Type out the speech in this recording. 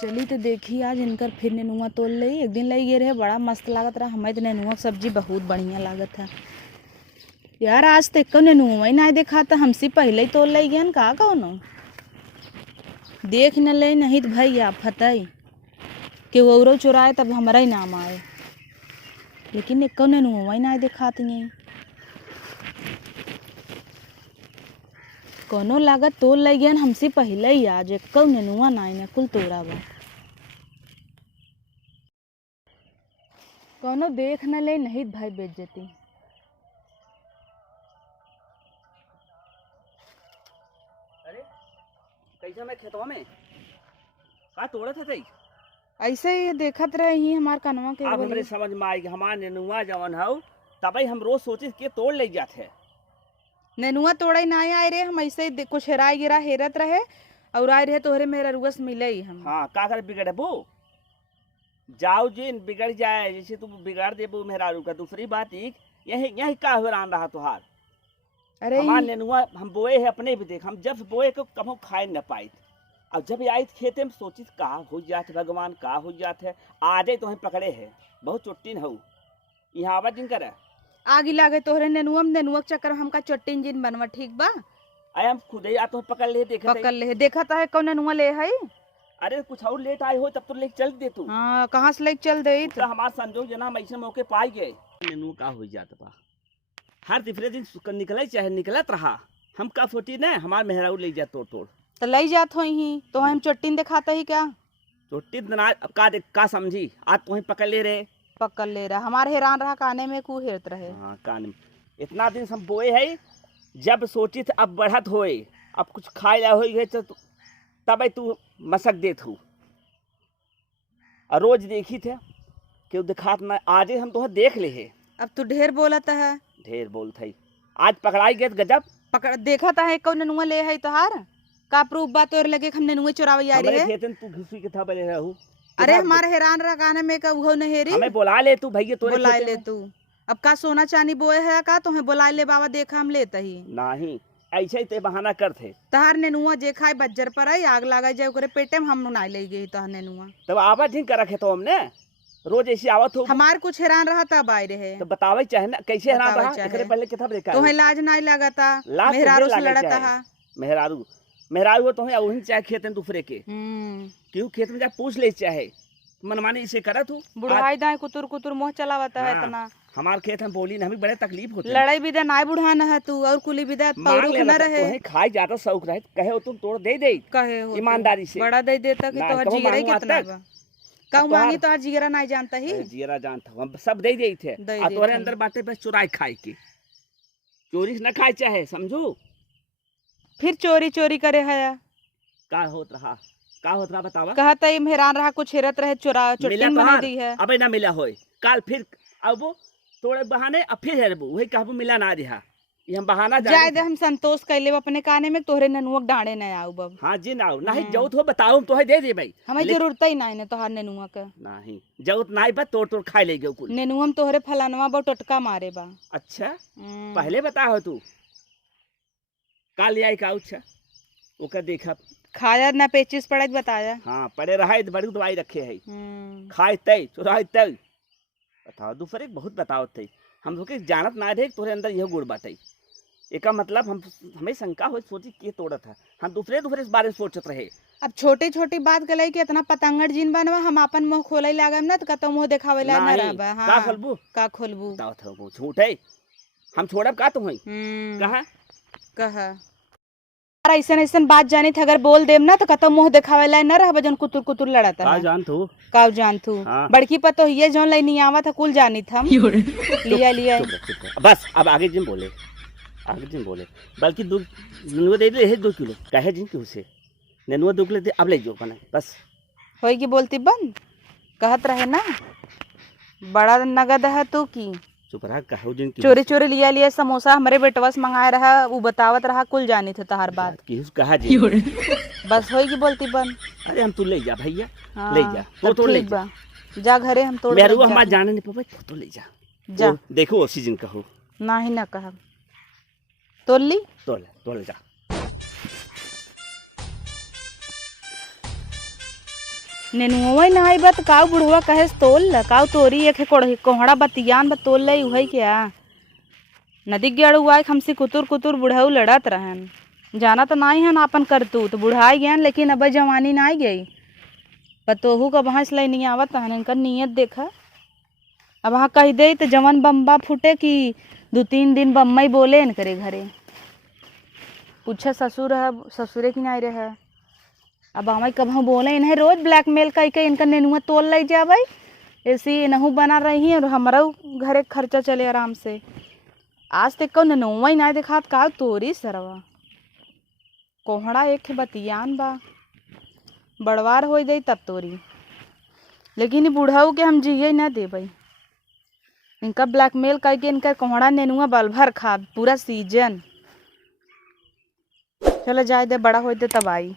चली तो देखी आज इनकर फिर नेनुआ तोल लई। एक दिन लई गे रहे, बड़ा मस्त लागत रहा। हमें तो नेनुआ की सब्जी बहुत बढ़िया लागत था यार। आज तक को नेनुआ ही ना देखा था, हमसे पहले ही तोल लई गन का कौनो देख न ले। नहीं तो भाई आप फतई कि वो चुराए तब हमारा ही नाम आए, लेकिन एक नेनुआ ही ना दिखाती हैं। कोनो लागत तोल लई गन हमसे पहले ही। आज एक नेनुआ ना ने कुल तोड़ा बा। कोनो देख न ले, नहीं तो भाई बेइज्जती। अरे कैसा मैं खेतवा में का तोड़ा था तई ऐसे ही देखत रहे ही हमार कनवा के अब बोली। हमरे समझ में आई हमार नेनुआ जवन हौ तबई हम रोज सोचे के तोड़ ले जाते। नेनुआ तोड़े ना आए रे, हम ऐसे ही कुछ हेराय गिरा हेरत रहे और आए रहे तोहरे मेरा रुगस मिले ही हम। हाँ का कर बिगड़ बो जाओ जिन बिगड़ जाए, जैसे तू बिगाड़ दे बो मेहरारू का। दूसरी बात यही यही का हैरान रहा तुहार। अरे हमार नेनुआ हम बोए है अपने भी देख, हम जब बोए को कभी खाए न पाई। अब जब आई खेते में सोची का हो जाते भगवान का हो जाते। आज तो हम पकड़े है बहुत चोटिन हो यहाँ आवाज जिन कर आगी लागे तोहरे नेनुआ में। नेनुआ के चक्कर में हमका चट्टी इंजिन बनवा ठीक बा। आया हम खुद ही आ तो पकड़ ले देखा पकड़ ले देखा था कौन नेनुआ ले है। अरे कुछ और लेट आए हो तब तो लेके चल दे तू। हाँ कहाँ से लेके चल दे तो हमार संजोग जना हम ऐसे मौके पाई गए। नेनुआ का हो जाता बा हर तीसरे दिन निकले चाहे निकलत रहा। हम का फोटी न हमार मेहरारू ले जा तोड़ तोड़ तो लई जात हो ही तो हम चट्टी दिखाता ही क्या। चोटी दना अब का समझी आज तो पकड़ ले रहे। पकड़ ले रहा हमारे हैरान रहा काने में कू हेरत रहे। हाँ कान में इतना दिन हम बोए है। जब सोची थे अब बढ़त होए अब कुछ खाए ला हो गए तो तब तू मसक देत हूँ। और रोज देखी थे क्यों दिखात ना। आज हम तुम्हें देख ले है। अब तू ढेर बोलता है। ढेर बोलत है आज पकड़ाई गए गजब पकड़ देखा था है कौन नेनुआ ले है तोहार का प्रूफ बात और लगे हम नेनुआ चुरावे आ रही है। खेतन तू घुसी के था बले रहू। अरे हमारे हैरान रहा गाने में का वो नहेरी। हमें बुला ले तू भैया तोरे बुला खेते ले में। तू अब का सोना चांदी बोए है का तुम्हें बुला ले बाबा देखा हम लेता ही नहीं ऐसे ही ते बहाना करते। तहार नेनुआ जे खाए बज्जर पर आई आग लगा जाए ओकरे पेटे में हम ना ले गई तहार नेनुआ। तब आवाज नहीं कर रखे तो हमने रोज ऐसी आवत हो। हमार कुछ हैरान रहा तब आए रहे तो बतावे चाहे ना कैसे हैरान बतावे रहा। चाहे। एकरे पहले कितना देखा तुम्हें लाज नहीं लगाता लाज तो मेहरारू ढेर से लागे लड़ता चाहे। है। मेहरारू मेहरारू हो तो है वही चाहे खेतन दूसरे के क्यों खेत में जा पूछ ले चाहे मनमानी इसे करा तू। बुढ़ाई दाए कुतुर कुतुर मोह चलावता है हाँ, इतना। हमार खेत हम बोली न हमें बड़े तकलीफ होते। लड़ाई विदा ना बुढ़ाना है तू और कुली विदा पौरुख न रहे। तो खाई ज्यादा शौक रहे कहे हो तुम तोड़ दे दे कहे हो ईमानदारी से बड़ा दे देता कि तोहर जीरा ही कितना बा। कहूँ मांगी तो आज जीरा नहीं जानता ही। जीरा जानता हूँ हम सब दे दे थे। तोरे अंदर बाटे पे चुराई खाए की चोरी न खाए चाहे समझू। फिर चोरी चोरी करे है का होत रहा बतावा। कहता ही हैरान रहा कुछ हेरत रहे चुरा चुट्टी बना दी है। अबे ना मिला होए काल फिर अब थोड़े बहाने अब फिर है वही कहबो मिला ना रहा। ये हम बहाना जाए दे हम संतोष कैले अपने काने में तोहरे ननुआ डांडे न आऊ बब। हाँ जी ना नहीं जऊत हो बताओ तो है दे दे भाई। हमें जरूरत ही नहीं तोहार नेनुआ का। नहीं जऊत नहीं बा तोड़ तोड़ खाई ले गयो कुल। नेनुआ में तोहरे फलानवा बा टटका मारे बा। अच्छा पहले बता हो तू काल ले आई का अच्छा ओका देखा खाया ना पेचिस पड़े बताया। हाँ पड़े रहा बड़ी दवाई रखे है खाए तय चुराए तय बताओ दूसरे बहुत बताओ थे। हम लोग जानत ना रहे तोरे अंदर यह गुड़ बाटे। एक मतलब हमें शंका हो सोची के तोड़त है। हम दूसरे इस बारे में सोचत रहे। अब छोटी छोटी बात गलाई के इतना पतंगड़ जिन बनवा हम अपन मुंह खोले लागम ना तो कतो मुंह दिखावे ला ना रहबा। हां का खोलबू का खोलबू बताओ था झूठ है हम छोड़ब का तुम कहा ऐसा ऐसा बात जानी थी अगर बोल देम ना तो कतो मुंह दिखावे ला ना रहबा जन कुतुर कुतुर लड़ता है। का जान तू हाँ। बड़की पतो ये जोन ले नहीं आवा था कुल जानी था लिया लिया बस अब आगे जिन बोले बल्कि नेनुआ दे दे 2 किलो कहे जिन क्यों से नेनुआ 2 किलो दे अब ले जो बना बस होई की बोलती बंद कहत रहे ना बड़ा नगद है तू की चुप रहा कहो जिन चोरी चोरी लिया समोसा हमारे बेटवा से मंगाए रहा वो बतावत रहा कुल जानी थे तहार बात कहा जी बस होई की बोलती बंद। अरे हम तू ले जा भैया हाँ, ले जा तो ले जा घरे हम तोड़ मेरे हम जाने नहीं पावे तो ले जा देखो सीजन कहो ना ही ना कहा तोल ली तोल जा नेनुआ ना आई बा तो काऊ बुढ़वा कहेस तोल ल काऊ तोरी एक कोहड़ा बतियान बतोल लई उहई क्या नदी गेड़ू आए हमसे कुतुर कुतुर बुढ़ऊ लड़त रहन जाना तो नहीं है ना अपन करतू तो बुढ़ाई गया लेकिन अब जवानी ना आई गई पतोहू का भैंस लाई नहीं आवत है इनका नियत देखा। अब वहाँ कह दे तो जवन बम्बा फूटे कि 2-3 दिन बम्मा ही बोले न करे घरे पूछे ससुर है ससुरे की नहीं रहे। अब हमें कब बोले इन्हें रोज ब्लैकमेल करके इनका नेनुआ तोल ले जा भाई ऐसी नहू बना रही है और हमारा घरे खर्चा चले आराम से। आज तक को नेनुआ ही नहीं दिखात का तोरी सरवा कोहड़ा एक बतियान बा बड़वार हो दे तब तोरी लेकिन बुढ़ऊ के हम जिये ना दे भाई इनका ब्लैकमेल करके इनका कोहड़ा नेनुआ बल भर खा पूरा सीजन। चलो जाए दे बड़ा हो दे तब आई।